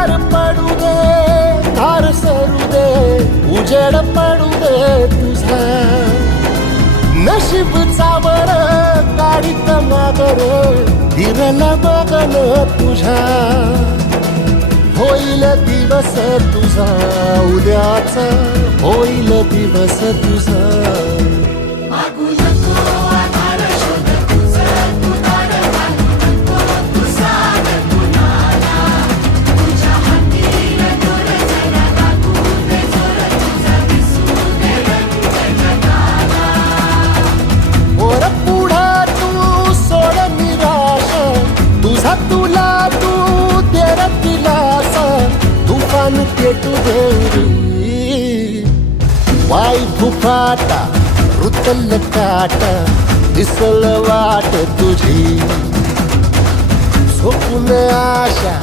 अंधार पडू दे, धार सरू दे, उजेड पडू दे तुझा. नशीब चावर काढीत मागर, हिरल बघन तुझ्या. होईल दिवस तुझा उद्याचा, होईल दिवस तुझा. वर पुढं तू सोड निराश, तुझा तुला तू तेरा दिलासा. तुफान पेटू दे, वाई फुफाटा रुतल काटा, दिसल वाट तुझी. झोपून आशा